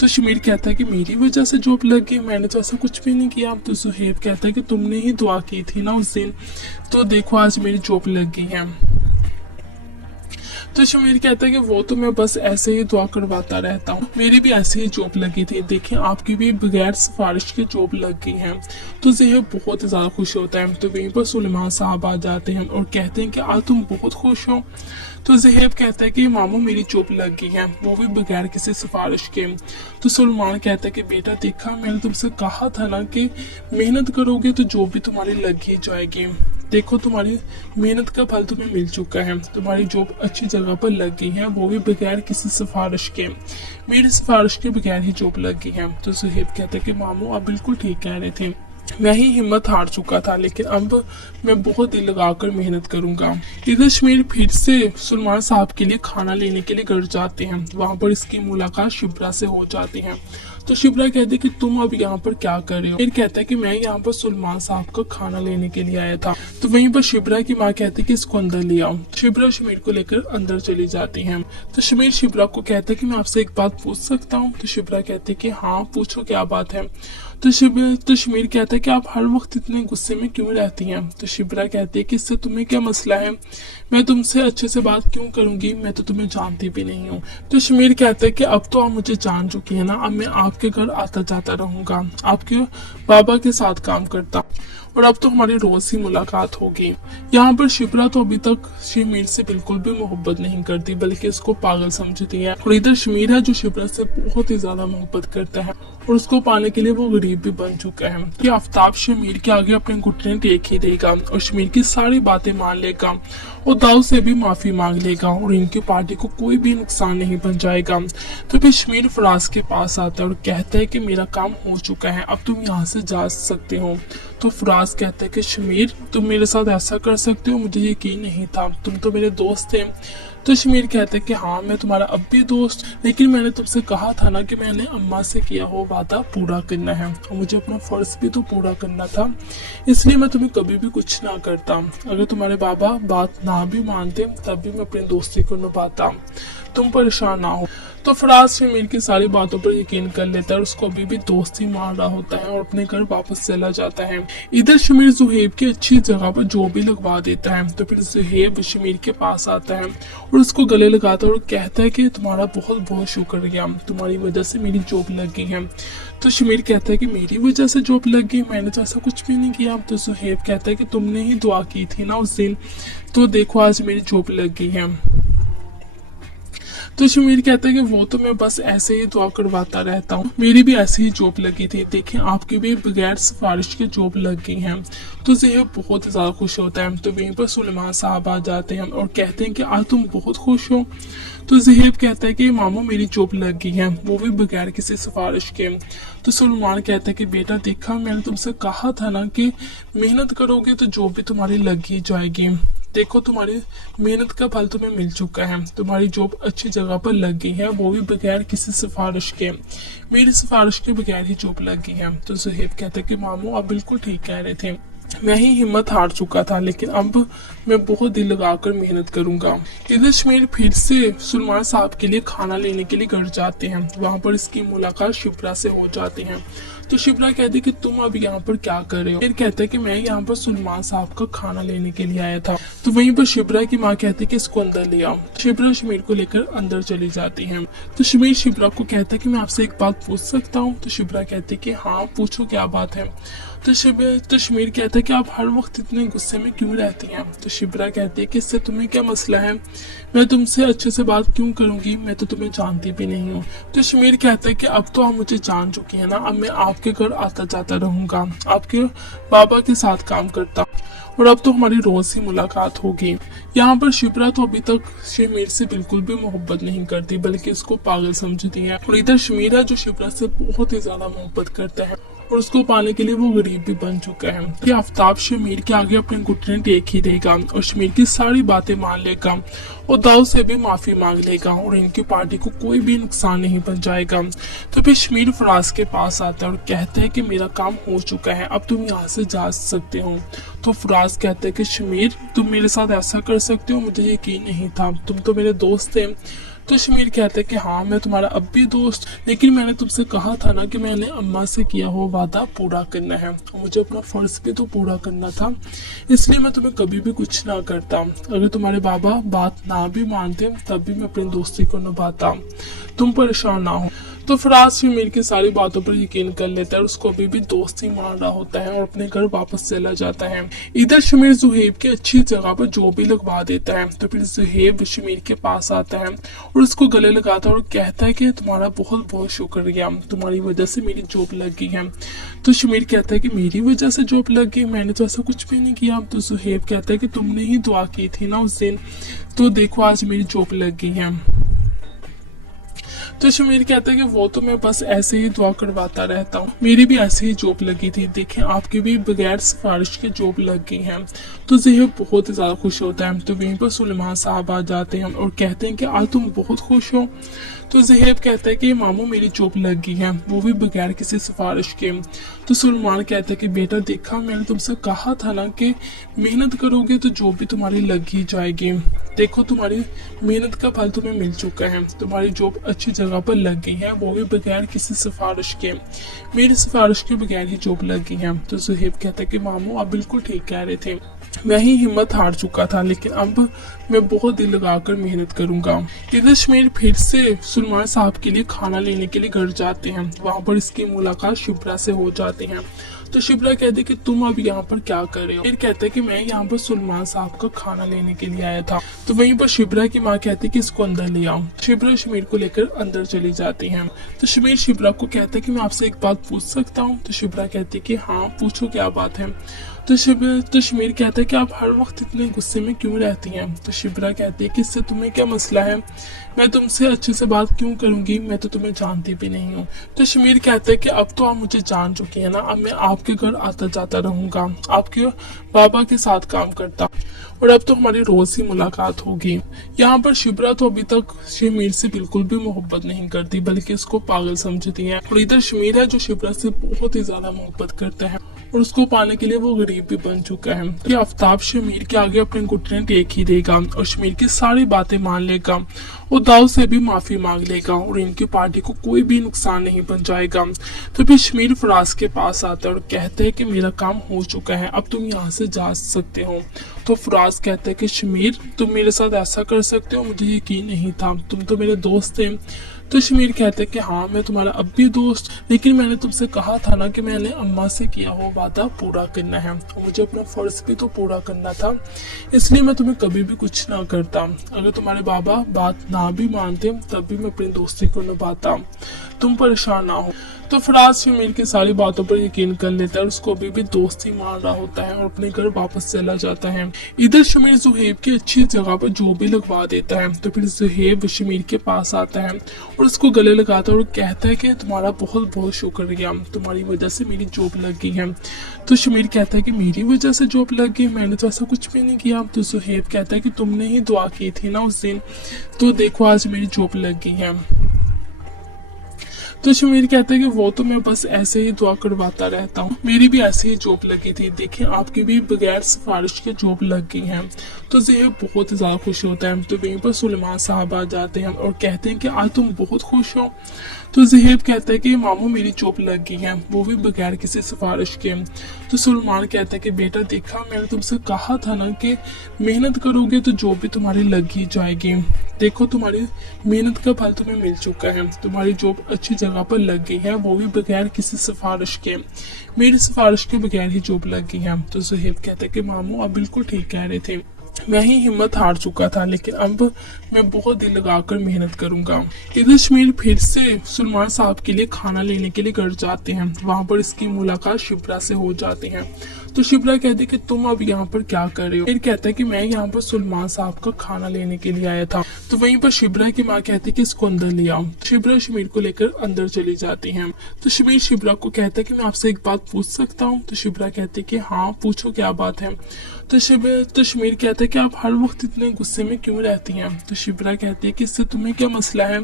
तो शमीर कहता है कि मेरी वजह से जॉब लग गई, मैंने तो ऐसा कुछ भी नहीं किया। तो जुहेब कहता है कि तुमने ही दुआ की थी ना उस दिन, तो देखो आज मेरी जॉब लग गई है। तो शमीर कहता है कि वो तो मैं बस ऐसे ही दुआ करवाता रहता हूँ, मेरी भी ऐसे ही जॉब लगी थी, देखें आपकी भी बगैर सिफारिश की जॉब लग गई है। तो ज़ेहब बहुत ही ज्यादा खुश होता है। तो वहीं पर सुलेमान साहब आ जाते हैं और कहते हैं कि आज तुम बहुत खुश हो। तो ज़ेहब कहता है कि मामू मेरी जॉब लग गई है, वो भी बगैर किसी सिफारिश के। तो सुलेमान कहता है कि बेटा देखा मैंने तुमसे कहा था ना कि मेहनत करोगे तो जॉब भी तुम्हारी लग ही जाएगी, देखो तुम्हारी मेहनत का फल तुम्हें मिल चुका है, तुम्हारी जॉब अच्छी जगह पर लग गई है, वो भी बगैर किसी सिफारिश के, मेरी सिफारिश के बगैर ही जॉब लग गई है। तो ज़ेहब कहता है कि मामू आप बिल्कुल ठीक कह रहे थे, मैं ही हिम्मत हार चुका था, लेकिन अब मैं बहुत दिल लगाकर मेहनत करूंगा। इधर शमीर फिर से सुलेमान साहब के लिए खाना लेने के लिए घर जाते हैं। वहां पर इसकी मुलाकात शिब्रा से हो जाती है। तो शिब्रा कहती है कि तुम अब यहाँ पर क्या कर रहे हो। फिर कहता है कि मैं यहाँ पर सुलेमान साहब का खाना लेने के लिए आया था। तो वहीं पर शिब्रा की माँ कहती है कि इसको अंदर ले आओ। शिब्रा शमीर को लेकर अंदर चली जाती है। तो शमीर शिब्रा को कहता है कि मैं आपसे एक बात पूछ सकता हूँ। तो शिब्रा कहती है कि हाँ पूछो क्या बात है। तो शमीर कहता है कि आप हर वक्त इतने गुस्से में क्यों रहती हैं। तो शिप्रा कहती है कि इससे तुम्हें क्या मसला है, मैं तुमसे अच्छे से बात क्यों करूंगी, मैं तो तुम्हें जानती भी नहीं हूँ। तो शमीर कहता है कि अब तो आप मुझे जान चुकी है ना, अब मैं आपके घर आता जाता रहूंगा, आपके बाबा के साथ काम करता और अब तो हमारी रोज ही मुलाकात होगी। यहाँ पर शिप्रा तो अभी तक शमीर से बिल्कुल भी मोहब्बत नहीं करती बल्कि उसको पागल समझती है। और इधर शमीर है जो शिप्रा से बहुत ही ज्यादा मोहब्बत करता है और उसको पाने के लिए वो गरीब भी बन चुका है कि आफ्ताब शमीर के आगे अपने घुटने टेक ही देगा और शमीर की सारी बातें मान लेगा और दाऊद से भी माफी मांग लेगा और इनकी पार्टी को कोई भी नुकसान नहीं पहुंचाएगा। तो फिर शमीर फराज के पास आता है और कहता है कि मेरा काम हो चुका है, अब तुम यहाँ से जा सकते हो। तो फराज कहता है कि शमीर तुम मेरे साथ ऐसा कर सकते हो, मुझे यकीन नहीं था, तुम तो मेरे दोस्त थे। तो शमीर कहता है कि हाँ मैं तुम्हारा अब भी दोस्त, लेकिन मैंने तुमसे कहा था ना कि मैंने अम्मा से किया हो वादा पूरा करना है और मुझे अपना फर्ज भी तो पूरा करना था, इसलिए मैं तुम्हें कभी भी कुछ ना करता। अगर तुम्हारे बाबा बात ना भी मानते तब भी मैं अपनी दोस्ती को निभाता, तुम परेशान ना हो। तो फराज शमीर की सारी बातों पर यकीन कर लेता है और उसको अभी भी दोस्ती मान रहा होता है और अपने घर वापस चला जाता है। इधर शमीर जुहेब की अच्छी जगह पर जॉब भी लगवा देता है। तो फिर जुहेब शमीर के पास आता है और उसको गले लगाता है और कहता है कि तुम्हारा बहुत बहुत शुक्रिया, तुम्हारी वजह से मेरी जॉब लग गई है। तो शमीर कहता है कि मेरी वजह से जॉब लग गई, मैंने तो ऐसा कुछ भी नहीं किया। तो जुहेब कहता है कि तुमने ही दुआ की थी ना उस दिन, तो देखो आज मेरी जॉब लग गई है। तो शमीर कहता है कि वो तो मैं बस ऐसे ही दुआ करवाता रहता हूँ, मेरी भी ऐसे ही जॉब लगी थी, देखें आपकी भी बगैर सिफारिश के जॉब लग गई है। तो ज़ेहब बहुत ज़्यादा खुश होता है। तो वहीं पर सुलेमान साहब आ जाते हैं और कहते हैं कि आज तुम बहुत खुश हो। तो ज़ेहब कहता है कि मामू मेरी जॉब लग गई है, वो भी बगैर किसी सिफारिश के। तो सुलेमान कहता है कि बेटा देखा मैंने तुमसे कहा था ना कि मेहनत करोगे तो जॉब भी तुम्हारी लग ही जाएगी, देखो तुम्हारी मेहनत का फल तुम्हें मिल चुका है, तुम्हारी जॉब अच्छी जगह पर लग गई है, वो भी बगैर किसी सिफारिश के, मेरी सिफारिश के बगैर ही जॉब लग गई है। तो ज़ुहेब कहता है कि मामू आप बिल्कुल ठीक कह रहे थे, मैं ही हिम्मत हार चुका था, लेकिन अब मैं बहुत दिल लगाकर मेहनत करूंगा। इधर शमीर फिर से सुलेमान साहब के लिए खाना लेने के लिए घर जाते हैं। वहां पर इसकी मुलाकात शिप्रा से हो जाती है। तो शिप्रा कहती है कि तुम अब यहाँ पर क्या कर रहे हो। फिर कहता है कि मैं यहाँ पर सुलेमान साहब का खाना लेने के लिए आया था। तो वहीं पर शिप्रा की माँ कहती है कि इसको अंदर ले आओ। शिप्रा शमीर को लेकर अंदर चली जाती है। तो शमीर शिप्रा को कहता है कि मैं आपसे एक बात पूछ सकता हूँ। तो शिप्रा कहती है कि हाँ पूछो क्या बात है। तो शमीर कहता है कि आप हर वक्त इतने गुस्से में क्यों रहती हैं। तो शिप्रा कहती है कि इससे तुम्हें क्या मसला है, मैं तुमसे अच्छे से बात क्यों करूंगी, मैं तो तुम्हें जानती भी नहीं हूँ। तो शमीर कहता है कि अब तो आप मुझे जान चुकी है ना, अब मैं आपके घर आता जाता रहूंगा, आपके बाबा के साथ काम करता और अब तो हमारी रोज ही मुलाकात होगी। यहाँ पर शिप्रा तो अभी तक शमीर से बिल्कुल भी मोहब्बत नहीं करती बल्कि उसको पागल समझती है। और इधर शमीर है जो शिप्रा से बहुत ही ज्यादा मोहब्बत करता है और उसको पाने के लिए वो गरीब भी बन चुका है कि आफ्ताब शमीर के आगे अपने घुटने टेक ही देगा और शमीर की सारी बातें मान लेगा और दाऊद से भी माफी मांग लेगा और इनकी पार्टी को कोई भी नुकसान नहीं पहुंचाएगा। तो फिर शमीर फराज के पास आता है और कहता है कि मेरा काम हो चुका है, अब तुम यहाँ से जा सकते हो। तो फराज कहता है कि शमीर तुम मेरे साथ ऐसा कर सकते हो, मुझे यकीन नहीं था, तुम तो मेरे दोस्त थे। तो शमीर कहता है कि हाँ मैं तुम्हारा अब भी दोस्त, लेकिन मैंने तुमसे कहा था ना कि मैंने अम्मा से किया हो वादा पूरा करना है और मुझे अपना फर्ज भी तो पूरा करना था, इसलिए मैं तुम्हें कभी भी कुछ ना करता। अगर तुम्हारे बाबा बात ना भी मानते तब भी मैं अपनी दोस्ती को निभाता, तुम परेशान ना हो। तो फराज शमीर की सारी बातों पर यकीन कर लेता है और उसको अभी भी दोस्ती मान रहा होता है और अपने घर वापस चला जाता है। इधर शमीर जुहेब की अच्छी जगह पर जॉब भी लगवा देता है। तो फिर जुहेब शमीर के पास आता है और उसको गले लगाता है और कहता है कि तुम्हारा बहुत बहुत शुक्रिया, तुम्हारी वजह से मेरी जॉब लग गई है। तो शमीर कहता है कि मेरी वजह से जॉब लग गई, मैंने तो ऐसा कुछ भी नहीं किया। तो जुहेब कहता है कि तुमने ही दुआ की थी ना उस दिन, तो देखो आज मेरी जॉब लग गई है। तो शमीर कहता है कि वो तो मैं बस ऐसे ही दुआ करवाता रहता हूँ, मेरी भी ऐसे ही जॉब लगी थी, देखें आपकी भी बगैर सिफारिश के जॉब लग गई है। तो ज़ेहब बहुत ही ज्यादा खुश होता है। तो वहीं पर सुलेमान साहब आ जाते हैं और कहते हैं कि आज तुम बहुत खुश हो। तो ज़ेहब कहता है कि मामू मेरी जॉब लग गई है, वो भी बगैर किसी सिफारिश के। तो सुलेमान कहता है कि बेटा देखा मैंने तुमसे कहा था ना कि मेहनत करोगे तो जॉब भी तुम्हारी लग ही जाएगी, देखो तुम्हारी मेहनत का फल तुम्हें मिल चुका है, तुम्हारी जॉब अच्छी जगह पर लग गई है, वो भी बगैर किसी सिफारिश के। मेरी सिफारिश के बगैर ही जॉब लग गई है। तो ज़ुहैब कहता है कि मामू आप बिल्कुल ठीक कह रहे थे, मैं ही हिम्मत हार चुका था, लेकिन अब मैं बहुत दिल लगाकर मेहनत करूंगा। इधर शमीर फिर से सुलेमान साहब के लिए खाना लेने के लिए घर जाते हैं। वहाँ पर इसकी मुलाकात शिप्रा से हो जाती है। तो शिप्रा कहते कि तुम अब यहाँ पर क्या कर रहे हो? फिर कहते कि मैं यहाँ पर सुलेमान साहब का खाना लेने के लिए आया था। तो वहीं पर शिप्रा की माँ कहती कि इसको अंदर ले आओ। शिप्रा शमीर को लेकर अंदर चली जाती है। तो शमीर शिप्रा को कहता है कि मैं आपसे एक बात पूछ सकता हूँ? तो शिप्रा कहती कि हाँ पूछो, क्या बात है? तो शमीर कहता है कि आप हर वक्त इतने गुस्से में क्यों रहती हैं? तो शिप्रा कहती है कि इससे तुम्हें क्या मसला है? मैं तुमसे अच्छे से बात क्यों करूंगी? मैं तो तुम्हें जानती भी नहीं हूँ। तो शमीर कहता है कि अब तो आप मुझे जान चुकी है ना, अब मैं आपके घर आता जाता रहूंगा, आपके बाबा के साथ काम करता, और अब तो हमारी रोज ही मुलाकात होगी। यहाँ पर शिप्रा तो अभी तक शमीर से बिल्कुल भी मोहब्बत नहीं करती, बल्कि उसको पागल समझती है। और इधर शमीर है जो शिप्रा से बहुत ही ज्यादा मोहब्बत करता है, और उसको पाने के लिए वो गरीब भी बन चुका है। ये आफ्ताब शमीर के आगे अपने घुटने टेक ही देगा और शमीर की सारी बातें मान लेगा और दाऊद से भी माफी मांग लेगा और इनकी पार्टी को कोई भी नुकसान नहीं पहुंचाएगा। तो फिर शमीर फराज के पास आता है और कहते हैं कि मेरा काम हो चुका है, अब तुम यहाँ से जा सकते हो। तो फराज कहते हैं कि शमीर तुम मेरे साथ ऐसा कर सकते हो, मुझे यकीन नहीं था, तुम तो मेरे दोस्त थे। तो शमीर कहते हैं कि हाँ मैं तुम्हारा अब भी दोस्त, लेकिन मैंने तुमसे कहा था ना कि मैंने अम्मा से किया हुआ वादा पूरा करना है और मुझे अपना फर्ज भी तो पूरा करना था, इसलिए मैं तुम्हें कभी भी कुछ ना करता। अगर तुम्हारे बाबा बात ना भी मानते तब भी मैं अपनी दोस्ती को निभाता, तुम परेशान ना हो। तो फराज शमीर की सारी बातों पर यकीन कर लेता है और उसको अभी भी दोस्ती मान रहा होता है और अपने घर वापस चला जाता है। इधर शमीर ज़ुहैब की अच्छी जगह पर जो भी लगवा देता है। तो फिर ज़ुहैब शमीर के पास आता है और उसको गले लगाता है और कहता है कि तुम्हारा बहुत बहुत शुक्रिया, तुम्हारी वजह से मेरी जॉब लग गई है। तो शमीर कहता है कि मेरी वजह से जॉब लग गई, मैंने तो ऐसा कुछ भी नहीं किया। तो ज़ुहैब कहता है कि तुमने ही दुआ की थी ना उस दिन, तो देखो आज मेरी जॉब लग गई है। तो शमीर कहता है कि वो तो मैं बस ऐसे ही दुआ करवाता रहता हूँ, मेरी भी ऐसे ही जॉब लगी थी, देखिए आपकी भी बगैर सिफारिश के जॉब लग गई है। तो ज़ुहैब बहुत ही ज्यादा खुश होता है। तो वहीं पर सुलेमान साहब आ जाते हैं और कहते हैं कि आज तुम बहुत खुश हो। तो ज़ुहैब कहता है कि मामू मेरी जॉब लग गई है, वो भी बगैर किसी सिफारिश के। तो सुलेमान कहता है कि बेटा देखा मैंने तुमसे कहा था ना कि मेहनत करोगे तो जॉब भी तुम्हारी लग ही जाएगी, देखो तुम्हारी मेहनत का फल तुम्हें मिल चुका है, तुम्हारी जॉब अच्छी जगह पर लग गई है, वो भी बगैर किसी सिफारिश के, मेरी सिफारिश के बगैर ही जॉब लग गई है। तो ज़ुहैब कहता है कि मामू आप बिल्कुल ठीक कह रहे थे, मैं ही हिम्मत हार चुका था, लेकिन अब मैं बहुत दिल लगाकर मेहनत करूंगा। इधर शमीर फिर से सुलेमान साहब के लिए खाना लेने के लिए घर जाते हैं। वहाँ पर इसकी मुलाकात शिप्रा से हो जाती है। तो शिप्रा कहती है कि तुम अब यहाँ पर क्या कर रहे हो? फिर कहता है कि मैं यहाँ पर सुलेमान साहब का खाना लेने के लिए आया था। तो वहीं पर शिप्रा की माँ कहती है कि इसको अंदर ले आओ। शिप्रा शमीर को लेकर अंदर चली जाती है। तो शमीर शिप्रा को कहता है कि मैं आपसे एक बात पूछ सकता हूँ? तो शिप्रा कहती है कि हाँ पूछो, क्या बात है? तो शमीर कहता है कि आप हर वक्त इतने गुस्से में क्यों रहती हैं? तो शिप्रा कहती है कि इससे तुम्हें क्या मसला है?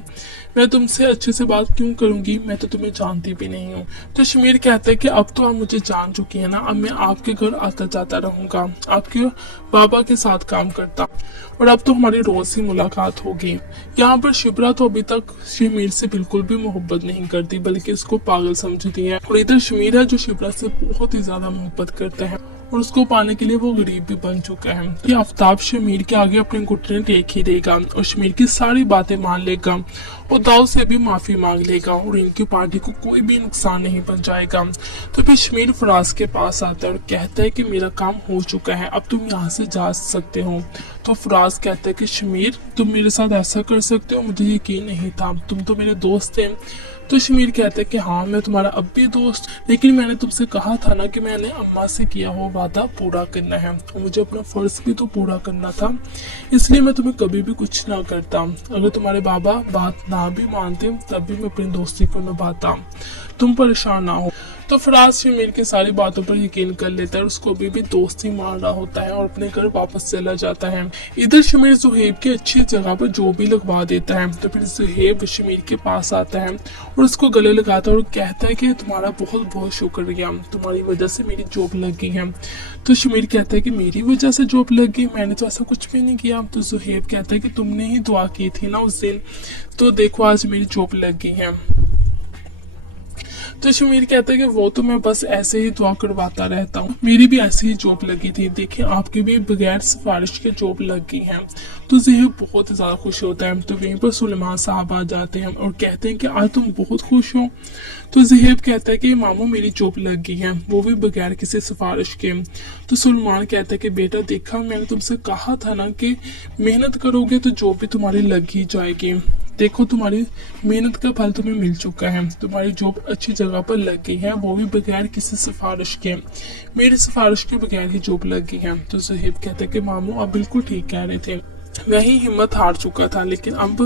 मैं तुमसे अच्छे से बात क्यों करूंगी? मैं तो तुम्हें जानती भी नहीं हूँ। तो शमीर कहता है कि अब तो आप मुझे जान चुकी है ना, अब मैं आपके घर आता जाता रहूंगा, आपके बाबा के साथ काम करता, और अब तो हमारी रोज ही मुलाकात होगी। यहाँ पर शिप्रा तो अभी तक शमीर से बिल्कुल भी मोहब्बत नहीं करती, बल्कि उसको पागल समझती है। और इधर शमीर है जो शिप्रा से बहुत ही ज्यादा मोहब्बत करता है और उसको पाने के लिए वो गरीब भी बन चुका है। कि आफ्ताब शमीर के आगे अपने घुटने टेक ही देगा और शमीर की सारी बातें मान लेगा और दाऊद से भी माफी मांग लेगा और इनकी पार्टी को कोई भी नुकसान नहीं पहुंचाएगा। तो फिर शमीर फराज के पास आता है और कहता है कि मेरा काम हो चुका है, अब तुम यहाँ से जा सकते हो। तो फराज कहता है कि शमीर तुम मेरे साथ ऐसा कर सकते हो, मुझे यकीन नहीं था, तुम तो मेरे दोस्त थे। तो शमीर कहता है कि हाँ मैं तुम्हारा अब भी दोस्त, लेकिन मैंने तुमसे कहा था ना कि मैंने अम्मा से किया हुआ वादा पूरा करना है और मुझे अपना फर्ज भी तो पूरा करना था, इसलिए मैं तुम्हें कभी भी कुछ ना करता। अगर तुम्हारे बाबा बात ना भी मानते तब भी मैं अपनी दोस्ती को निभाता, तुम परेशान ना हो। तो फराज शमीर की सारी बातों पर यकीन कर लेता है और उसको अभी भी दोस्त ही मान रहा होता है और अपने घर वापस चला जाता है। इधर शमीर जुहेब की अच्छी जगह पर जो भी लगवा देता है। तो फिर जुहेब शमीर के पास आता है और उसको गले लगाता है और कहता है कि तुम्हारा बहुत बहुत शुक्रिया, तुम्हारी वजह से मेरी जॉब लग गई है। तो शमीर कहता है कि मेरी वजह से जॉब लग गई, मैंने तो ऐसा कुछ भी नहीं किया। तो जुहेब कहता है कि तुमने ही दुआ की थी ना उस दिन, तो देखो आज मेरी जॉब लग गई है। तो शमीर कहता है कि वो तो मैं बस ऐसे ही दुआ करवाता रहता हूँ, मेरी भी ऐसे ही जॉब लगी थी, देखिए आपकी भी बगैर सिफारिश के जॉब लग गई है। तो ज़ेहब बहुत ज़्यादा खुश होता है। तो वहीं पर सुलेमान साहब आ जाते हैं और कहते हैं कि आज तुम बहुत खुश हो। तो ज़ेहब कहता है कि मामू मेरी जॉब लग गई है, वो भी बगैर किसी सिफारिश के। तो सुलेमान कहता है कि बेटा देखा, मैंने तुमसे कहा था ना कि मेहनत करोगे तो जॉब भी तुम्हारी लग ही जाएगी। देखो तुम्हारी मेहनत का फल तुम्हें मिल चुका है, तुम्हारी जॉब अच्छी जगह पर लग गई है, वो भी बगैर किसी सिफारिश के, मेरी सिफारिश के बगैर ही जॉब लग गई है। तो ज़हेब कहते हैं कि मामू आप बिल्कुल ठीक कह रहे थे, मैं ही हिम्मत हार चुका था, लेकिन अब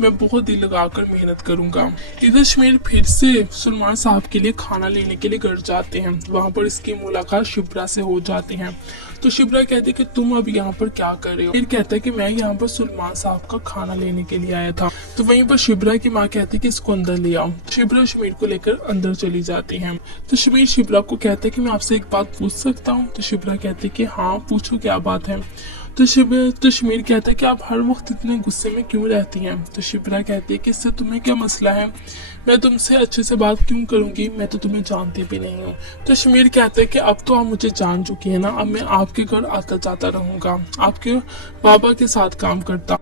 मैं बहुत दिल लगाकर मेहनत करूंगा। इधर शमीर फिर से सुलेमान साहब के लिए खाना लेने के लिए घर जाते हैं। वहां पर इसकी मुलाकात शिब्रा से हो जाती है। तो शिब्रा कहती है कि तुम अब यहाँ पर क्या कर रहे हो। फिर कहता है कि मैं यहाँ पर सुलेमान साहब का खाना लेने के लिए आया था। तो वहीं पर शिब्रा की माँ कहती है कि इसको अंदर ले आओ। शिब्रा शमीर को लेकर अंदर चली जाती है। तो शमीर शिब्रा को कहता है कि मैं आपसे एक बात पूछ सकता हूँ। तो शिब्रा कहती है कि हाँ पूछो, क्या बात है। तो शमीर कहता है कि आप हर वक्त इतने गुस्से में क्यों रहती हैं। तो शिब्रा कहती है कि इससे तुम्हें क्या मसला है, मैं तुमसे अच्छे से बात क्यों करूंगी, मैं तो तुम्हें जानती भी नहीं हूँ। तो शमीर कहता है कि अब तो आप मुझे जान चुकी है ना, अब मैं आपके घर आता जाता रहूंगा, आपके बाबा के साथ काम करता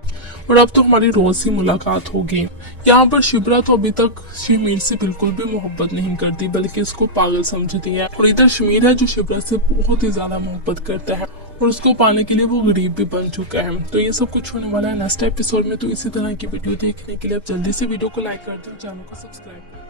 और अब तो हमारी रोज ही मुलाकात होगी। यहाँ पर शिब्रा तो अभी तक शमीर से बिल्कुल भी मोहब्बत नहीं करती, बल्कि उसको पागल समझती है। और इधर शमीर है जो शिब्रा से बहुत ही ज्यादा मोहब्बत करता है और उसको पाने के लिए वो गरीब भी बन चुका है। तो ये सब कुछ होने वाला है नेक्स्ट एपिसोड में। तो इसी तरह की वीडियो देखने के लिए आप जल्दी से वीडियो को लाइक कर दें, चैनल को सब्सक्राइब करें।